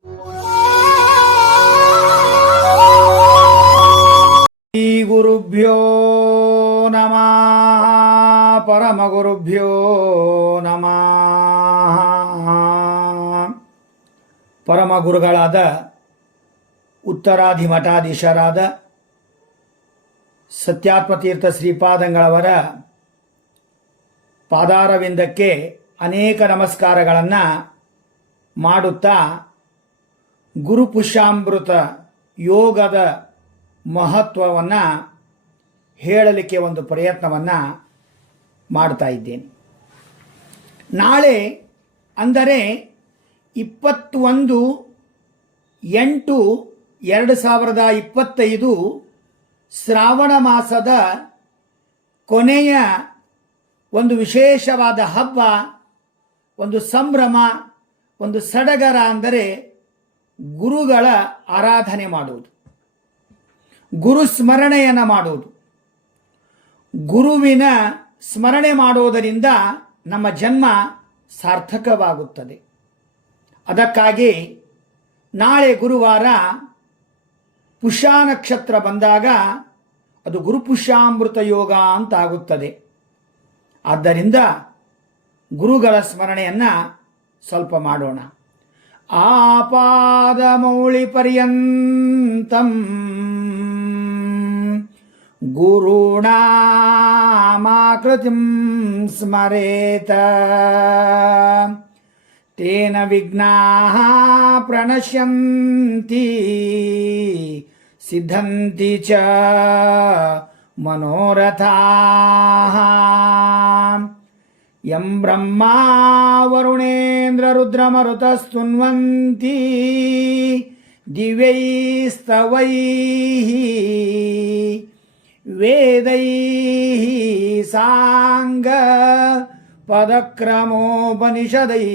ಶ್ರೀ ಗುರುಭ್ಯೋ ನಮಃ ಪರಮಗುರುಭ್ಯೋ ನಮಃ. ಪರಮಗುರುಗಳಾದ ಉತ್ತರಾಧಿ ಮಠಾಧೀಶರಾದ ಸತ್ಯಾತ್ಮತೀರ್ಥ ಶ್ರೀಪಾದಂಗಳವರ ಪಾದಾರವಿಂದಕ್ಕೆ ಅನೇಕ ನಮಸ್ಕಾರಗಳನ್ನು ಮಾಡುತ್ತಾ ಗುರುಪುಷ್ಯಾಮೃತ ಯೋಗದ ಮಹತ್ವವನ್ನು ಹೇಳಲಿಕ್ಕೆ ಒಂದು ಪ್ರಯತ್ನವನ್ನು ಮಾಡ್ತಾ ಇದ್ದೇನೆ. ನಾಳೆ ಅಂದರೆ 21/8/2025 ಶ್ರಾವಣ ಮಾಸದ ಕೊನೆಯ ಒಂದು ವಿಶೇಷವಾದ ಹಬ್ಬ, ಒಂದು ಸಂಭ್ರಮ, ಒಂದು ಸಡಗರ ಅಂದರೆ ಗುರುಗಳ ಆರಾಧನೆ ಮಾಡುವುದು, ಗುರು ಸ್ಮರಣೆಯನ್ನು ಮಾಡುವುದು. ಗುರುವಿನ ಸ್ಮರಣೆ ಮಾಡುವುದರಿಂದ ನಮ್ಮ ಜನ್ಮ ಸಾರ್ಥಕವಾಗುತ್ತದೆ. ಅದಕ್ಕಾಗಿ ನಾಳೆ ಗುರುವಾರ ಪುಷ್ಯ ನಕ್ಷತ್ರ ಬಂದಾಗ ಅದು ಗುರುಪುಷ್ಯಾಮೃತ ಯೋಗ ಅಂತ ಆಗುತ್ತದೆ. ಆದ್ದರಿಂದ ಗುರುಗಳ ಸ್ಮರಣೆಯನ್ನು ಸ್ವಲ್ಪ ಮಾಡೋಣ. ಆಪಾದಮೌಳಿ ಪರ್ಯಂತಂ ಗುರುಣಾಮಾಕೃತಿಂ ಸ್ಮರೇತ ತೇನ ವಿಘ್ನಾಃ ಪ್ರಣಶ್ಯಂತಿ ಸಿದ್ಧಂತಿ ಚ ಮನೋರಥಾಃ. ಯಂ ಬ್ರಹ್ಮಾ ವರುಣೇಂದ್ರ ರುದ್ರಮರುತಸ್ತುನ್ವಂತಿ ದಿವ್ಯೈಸ್ತವೈಃ ವೇದೈಃ ಸಾಂಗ ಪದಕ್ರಮೋಪನಿಷದೈ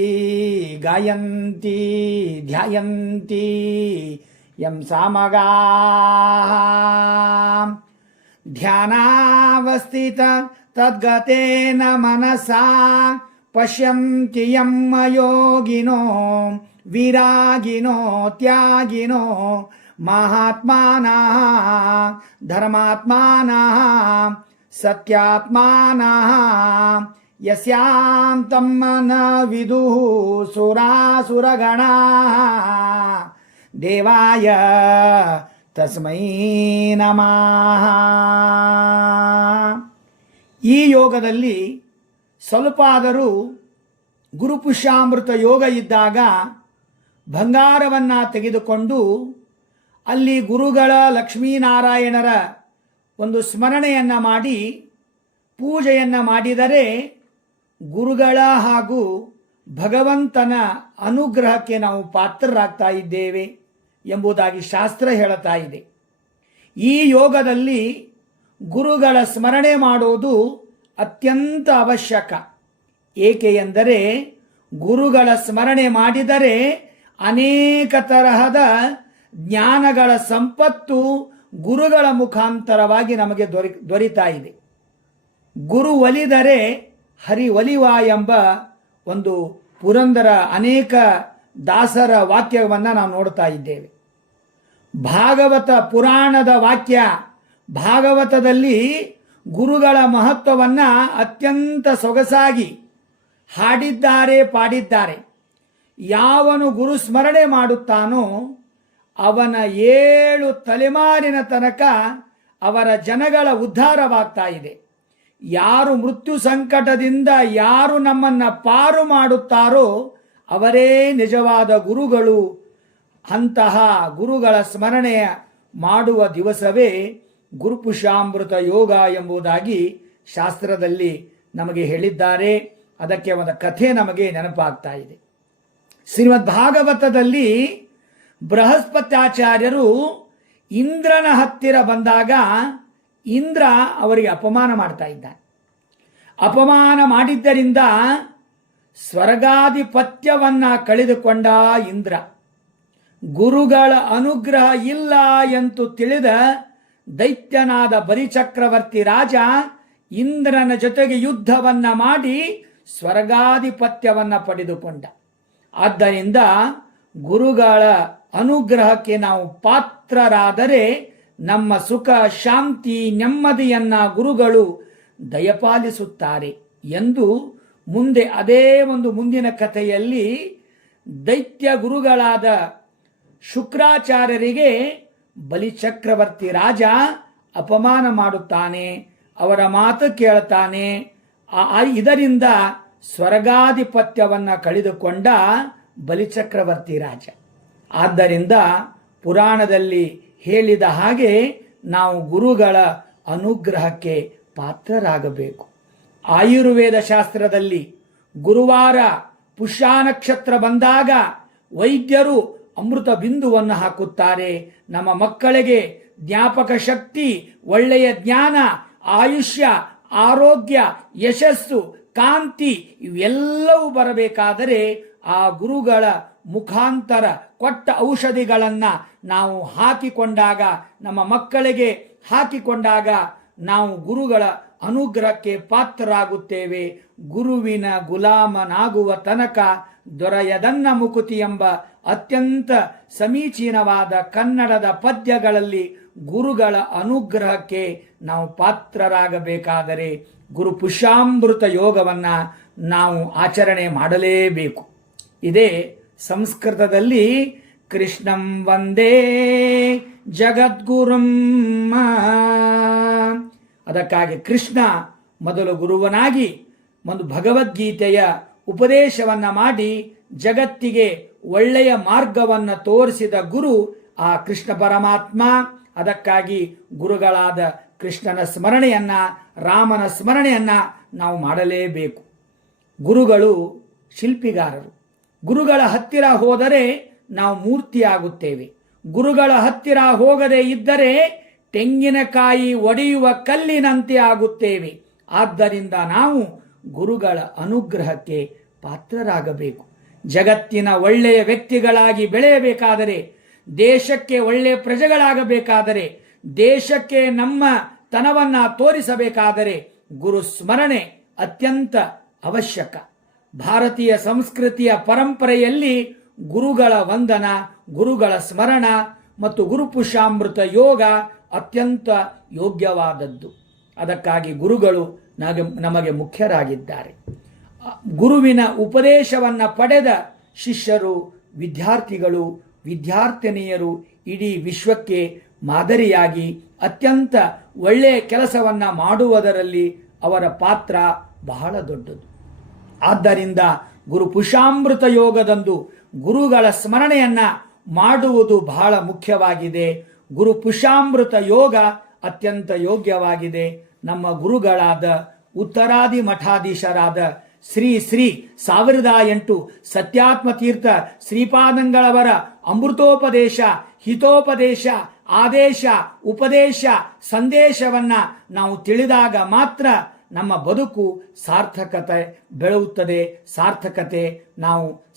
ಗಾಯಂತಿ ಧ್ಯಾಯಂತಿ ಯಂ ಸಾಮಗಾಃ. ಧ್ಯಾನಾವಸ್ಥಿತ ತದ್ಗತೇನ ಮನಸಾ ಪಶ್ಯಂತಿ ಯಂ ಯೋಗಿನೋ ವಿರಾಗಿನೋ ತ್ಯಾಗಿನೋ ಮಹಾತ್ಮಾನಃ ಧರ್ಮಾತ್ಮಾನಃ ಸತ್ಯಾತ್ಮಾನಃ ಯಸ್ಯಾಂ ತಮ್ಮ ನ ವಿದುಃ ಸುರಾಸುರಗಣಾಃ ದೇವಾಯ ತಸ್ಮೈ ನಮಃ. ಈ ಯೋಗದಲ್ಲಿ ಸ್ವಲ್ಪ ಆದರೂ ಗುರುಪುಷ್ಯಾಮೃತ ಯೋಗ ಇದ್ದಾಗ ಬಂಗಾರವನ್ನು ತೆಗೆದುಕೊಂಡು ಅಲ್ಲಿ ಗುರುಗಳ ಲಕ್ಷ್ಮೀನಾರಾಯಣರ ಒಂದು ಸ್ಮರಣೆಯನ್ನು ಮಾಡಿ ಪೂಜೆಯನ್ನು ಮಾಡಿದರೆ ಗುರುಗಳ ಹಾಗೂ ಭಗವಂತನ ಅನುಗ್ರಹಕ್ಕೆ ನಾವು ಪಾತ್ರರಾಗ್ತಾ ಇದ್ದೇವೆ ಎಂಬುದಾಗಿ ಶಾಸ್ತ್ರ ಹೇಳುತ್ತಾ ಇದೆ. ಈ ಯೋಗದಲ್ಲಿ ಗುರುಗಳ ಸ್ಮರಣೆ ಮಾಡೋದು ಅತ್ಯಂತ ಅವಶ್ಯಕ. ಏಕೆ ಎಂದರೆ ಗುರುಗಳ ಸ್ಮರಣೆ ಮಾಡಿದರೆ ಅನೇಕ ತರಹದ ಜ್ಞಾನಗಳ ಸಂಪತ್ತು ಗುರುಗಳ ಮುಖಾಂತರವಾಗಿ ನಮಗೆ ದೊರೀತಾ ಇದೆ. ಗುರು ಒಲಿದರೆ ಹರಿ ಒಲಿವ ಎಂಬ ಒಂದು ಪುರಂದರ ಅನೇಕ ದಾಸರ ವಾಕ್ಯವನ್ನು ನಾವು ನೋಡ್ತಾ ಇದ್ದೇವೆ. ಭಾಗವತ ಪುರಾಣದ ವಾಕ್ಯ, ಭಾಗವತದಲ್ಲಿ ಗುರುಗಳ ಮಹತ್ವವನ್ನು ಅತ್ಯಂತ ಸೊಗಸಾಗಿ ಹಾಡಿದ್ದಾರೆ, ಪಾಡಿದ್ದಾರೆ. ಯಾವನು ಗುರು ಸ್ಮರಣೆ ಮಾಡುತ್ತಾನೋ ಅವನ 7 ತಲೆಮಾರಿನ ತನಕ ಅವರ ಜನಗಳ ಉದ್ಧಾರವಾಗ್ತಾ ಇದೆ. ಯಾರು ಮೃತ್ಯು ಸಂಕಟದಿಂದ ಯಾರು ನಮ್ಮನ್ನು ಪಾರು ಮಾಡುತ್ತಾರೋ ಅವರೇ ನಿಜವಾದ ಗುರುಗಳು. ಅಂತಹ ಗುರುಗಳ ಸ್ಮರಣೆ ಮಾಡುವ ದಿವಸವೇ ಗುರುಪುಷ್ಯಾಮೃತ ಯೋಗ ಎಂಬುದಾಗಿ ಶಾಸ್ತ್ರದಲ್ಲಿ ನಮಗೆ ಹೇಳಿದ್ದಾರೆ. ಅದಕ್ಕೆ ಒಂದು ಕಥೆ ನಮಗೆ ನೆನಪಾಗ್ತಾ ಇದೆ. ಶ್ರೀಮದ್ ಭಾಗವತದಲ್ಲಿ ಬೃಹಸ್ಪತ್ಯಾಚಾರ್ಯರು ಇಂದ್ರನ ಹತ್ತಿರ ಬಂದಾಗ ಇಂದ್ರ ಅವರಿಗೆ ಅಪಮಾನ ಮಾಡ್ತಾ ಇದ್ದಾನೆ. ಅಪಮಾನ ಮಾಡಿದ್ದರಿಂದ ಸ್ವರ್ಗಾಧಿಪತ್ಯವನ್ನ ಕಳೆದುಕೊಂಡ ಇಂದ್ರ ಗುರುಗಳ ಅನುಗ್ರಹ ಇಲ್ಲ ಎಂದು ತಿಳಿದ ದೈತ್ಯನಾದ ಬಲಿಚಕ್ರವರ್ತಿ ರಾಜ ಇಂದ್ರನ ಜೊತೆಗೆ ಯುದ್ಧವನ್ನ ಮಾಡಿ ಸ್ವರ್ಗಾಧಿಪತ್ಯವನ್ನ ಪಡೆದುಕೊಂಡ. ಆದ್ದರಿಂದ ಗುರುಗಳ ಅನುಗ್ರಹಕ್ಕೆ ನಾವು ಪಾತ್ರರಾದರೆ ನಮ್ಮ ಸುಖ ಶಾಂತಿ ನೆಮ್ಮದಿಯನ್ನ ಗುರುಗಳು ದಯಪಾಲಿಸುತ್ತಾರೆ ಎಂದು ಮುಂದೆ ಅದೇ ಒಂದು ಮುಂದಿನ ಕಥೆಯಲ್ಲಿ ದೈತ್ಯ ಗುರುಗಳಾದ ಶುಕ್ರಾಚಾರ್ಯರಿಗೆ ಬಲಿಚಕ್ರವರ್ತಿ ರಾಜ ಅಪಮಾನ ಮಾಡುತ್ತಾನೆ, ಅವರ ಮಾತು ಕೇಳ್ತಾನೆ. ಇದರಿಂದ ಸ್ವರ್ಗಾಧಿಪತ್ಯವನ್ನ ಕಳೆದುಕೊಂಡ ಬಲಿಚಕ್ರವರ್ತಿ ರಾಜ. ಆದ್ದರಿಂದ ಪುರಾಣದಲ್ಲಿ ಹೇಳಿದ ಹಾಗೆ ನಾವು ಗುರುಗಳ ಅನುಗ್ರಹಕ್ಕೆ ಪಾತ್ರರಾಗಬೇಕು. ಆಯುರ್ವೇದ ಶಾಸ್ತ್ರದಲ್ಲಿ ಗುರುವಾರ ಪುಷ್ಯ ನಕ್ಷತ್ರ ಬಂದಾಗ ವೈದ್ಯರು ಅಮೃತ ಬಿಂದುವನ್ನು ಹಾಕುತ್ತಾರೆ. ನಮ್ಮ ಮಕ್ಕಳಿಗೆ ಜ್ಞಾಪಕ ಶಕ್ತಿ, ಒಳ್ಳೆಯ ಜ್ಞಾನ, ಆಯುಷ್ಯ, ಆರೋಗ್ಯ, ಯಶಸ್ಸು, ಕಾಂತಿ ಇವೆಲ್ಲವೂ ಬರಬೇಕಾದರೆ ಆ ಗುರುಗಳ ಮುಖಾಂತರ ಕೊಟ್ಟ ಔಷಧಿಗಳನ್ನು ನಾವು ಹಾಕಿಕೊಂಡಾಗ, ನಮ್ಮ ಮಕ್ಕಳಿಗೆ ಹಾಕಿಕೊಂಡಾಗ ನಾವು ಗುರುಗಳ ಅನುಗ್ರಹಕ್ಕೆ ಪಾತ್ರರಾಗುತ್ತೇವೆ. ಗುರುವಿನ ಗುಲಾಮನಾಗುವ ತನಕ ದೊರೆಯದನ್ನ ಮುಕುತಿ ಎಂಬ ಅತ್ಯಂತ ಸಮೀಚೀನವಾದ ಕನ್ನಡದ ಪದ್ಯಗಳಲ್ಲಿ ಗುರುಗಳ ಅನುಗ್ರಹಕ್ಕೆ ನಾವು ಪಾತ್ರರಾಗಬೇಕಾದರೆ ಗುರು ಪುಷ್ಯಾಮೃತ ಯೋಗವನ್ನ ನಾವು ಆಚರಣೆ ಮಾಡಲೇಬೇಕು. ಇದೇ ಸಂಸ್ಕೃತದಲ್ಲಿ ಕೃಷ್ಣಂ ವಂದೇ ಜಗದ್ಗುರುಂ. ಅದಕ್ಕಾಗಿ ಕೃಷ್ಣ ಮೊದಲು ಗುರುವನಾಗಿ ಒಂದು ಭಗವದ್ಗೀತೆಯ ಉಪದೇಶವನ್ನ ಮಾಡಿ ಜಗತ್ತಿಗೆ ಒಳ್ಳೆಯ ಮಾರ್ಗವನ್ನು ತೋರಿಸಿದ ಗುರು ಆ ಕೃಷ್ಣ ಪರಮಾತ್ಮ. ಅದಕ್ಕಾಗಿ ಗುರುಗಳಾದ ಕೃಷ್ಣನ ಸ್ಮರಣೆಯನ್ನ, ರಾಮನ ಸ್ಮರಣೆಯನ್ನ ನಾವು ಮಾಡಲೇಬೇಕು. ಗುರುಗಳು ಶಿಲ್ಪಿಗಾರರು. ಗುರುಗಳ ಹತ್ತಿರ ಹೋದರೆ ನಾವು ಮೂರ್ತಿಯಾಗುತ್ತೇವೆ. ಗುರುಗಳ ಹತ್ತಿರ ಹೋಗದೆ ಇದ್ದರೆ ತೆಂಗಿನಕಾಯಿ ಒಡೆಯುವ ಕಲ್ಲಿನಂತೆ ಆಗುತ್ತೇವೆ. ಆದ್ದರಿಂದ ನಾವು ಗುರುಗಳ ಅನುಗ್ರಹಕ್ಕೆ ಪಾತ್ರರಾಗಬೇಕು. ಜಗತ್ತಿನ ಒಳ್ಳೆಯ ವ್ಯಕ್ತಿಗಳಾಗಿ ಬೆಳೆಯಬೇಕಾದರೆ, ದೇಶಕ್ಕೆ ಒಳ್ಳೆಯ ಪ್ರಜೆಗಳಾಗಬೇಕಾದರೆ, ದೇಶಕ್ಕೆ ನಮ್ಮ ತನವನ್ನ ತೋರಿಸಬೇಕಾದರೆ ಗುರು ಸ್ಮರಣೆ ಅತ್ಯಂತ ಅವಶ್ಯಕ. ಭಾರತೀಯ ಸಂಸ್ಕೃತಿಯ ಪರಂಪರೆಯಲ್ಲಿ ಗುರುಗಳ ವಂದನ, ಗುರುಗಳ ಸ್ಮರಣ ಮತ್ತು ಗುರುಪುಷ್ಯಾಮೃತ ಯೋಗ ಅತ್ಯಂತ ಯೋಗ್ಯವಾದದ್ದು. ಅದಕ್ಕಾಗಿ ಗುರುಗಳು ನಮಗೆ ಮುಖ್ಯರಾಗಿದ್ದಾರೆ. ಗುರುವಿನ ಉಪದೇಶವನ್ನ ಪಡೆದ ಶಿಷ್ಯರು, ವಿದ್ಯಾರ್ಥಿಗಳು, ವಿದ್ಯಾರ್ಥಿನಿಯರು ಇಡೀ ವಿಶ್ವಕ್ಕೆ ಮಾದರಿಯಾಗಿ ಅತ್ಯಂತ ಒಳ್ಳೆಯ ಕೆಲಸವನ್ನ ಮಾಡುವುದರಲ್ಲಿ ಅವರ ಪಾತ್ರ ಬಹಳ ದೊಡ್ಡದು. ಆದ್ದರಿಂದ ಗುರು ಪುಷ್ಯಾಮೃತ ಯೋಗದಂದು ಗುರುಗಳ ಸ್ಮರಣೆಯನ್ನ ಮಾಡುವುದು ಬಹಳ ಮುಖ್ಯವಾಗಿದೆ. ಗುರು ಪುಷ್ಯಾಮೃತ ಯೋಗ ಅತ್ಯಂತ ಯೋಗ್ಯವಾಗಿದೆ. ನಮ್ಮ ಗುರುಗಳಾದ ಉತ್ತರಾದಿ ಮಠಾಧೀಶರಾದ ಶ್ರೀ 1008 ಸತ್ಯಾತ್ಮ ತೀರ್ಥ ಶ್ರೀಪಾದಂಗಳವರ ಅಮೃತೋಪದೇಶ, ಹಿತೋಪದೇಶ, ಆದೇಶ, ಉಪದೇಶ, ಸಂದೇಶವನ್ನ ನಾವು ತಿಳಿದಾಗ ಮಾತ್ರ ನಮ್ಮ ಬದುಕು ಸಾರ್ಥಕತೆ ಬೆಳೆಯುತ್ತದೆ.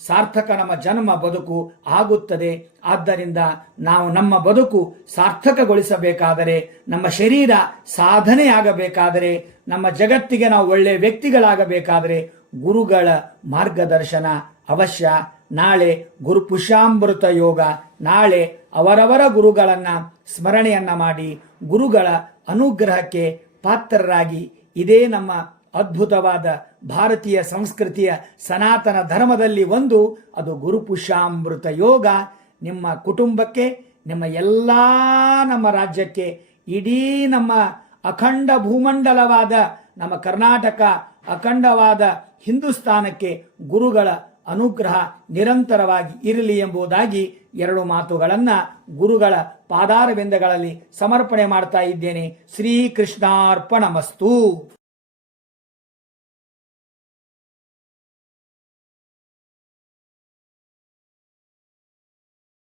ಸಾರ್ಥಕ ನಮ್ಮ ಜನ್ಮ ಬದುಕು ಆಗುತ್ತದೆ. ಆದ್ದರಿಂದ ನಾವು ನಮ್ಮ ಬದುಕು ಸಾರ್ಥಕಗೊಳಿಸಬೇಕಾದರೆ, ನಮ್ಮ ಶರೀರ ಸಾಧನೆಯಾಗಬೇಕಾದರೆ, ನಮ್ಮ ಜಗತ್ತಿಗೆ ನಾವು ಒಳ್ಳೆಯ ವ್ಯಕ್ತಿಗಳಾಗಬೇಕಾದರೆ ಗುರುಗಳ ಮಾರ್ಗದರ್ಶನ ಅವಶ್ಯ. ನಾಳೆ ಗುರು ಪುಷ್ಯಾಮೃತ ಯೋಗ. ನಾಳೆ ಅವರವರ ಗುರುಗಳನ್ನ ಸ್ಮರಣೆಯನ್ನ ಮಾಡಿ ಗುರುಗಳ ಅನುಗ್ರಹಕ್ಕೆ ಪಾತ್ರರಾಗಿ ಇದೇ ನಮ್ಮ ಅದ್ಭುತವಾದ ಭಾರತೀಯ ಸಂಸ್ಕೃತಿಯ ಸನಾತನ ಧರ್ಮದಲ್ಲಿ ಒಂದು, ಅದು ಗುರು ಪುಷ್ಯಾಮೃತ ಯೋಗ. ನಿಮ್ಮ ಕುಟುಂಬಕ್ಕೆ, ನಮ್ಮ ರಾಜ್ಯಕ್ಕೆ, ಇಡೀ ನಮ್ಮ ಅಖಂಡ ಭೂಮಂಡಲವಾದ ನಮ್ಮ ಕರ್ನಾಟಕ, ಅಖಂಡವಾದ ಹಿಂದೂಸ್ತಾನಕ್ಕೆ ಗುರುಗಳ ಅನುಗ್ರಹ ನಿರಂತರವಾಗಿ ಇರಲಿ ಎಂಬುದಾಗಿ 2 ಮಾತುಗಳನ್ನು ಗುರುಗಳ ಪಾದಾರವಿಂದಗಳಲ್ಲಿ ಸಮರ್ಪಣೆ ಮಾಡ್ತಾ ಇದ್ದೇನೆ. ಶ್ರೀಕೃಷ್ಣಾರ್ಪಣಮಸ್ತು.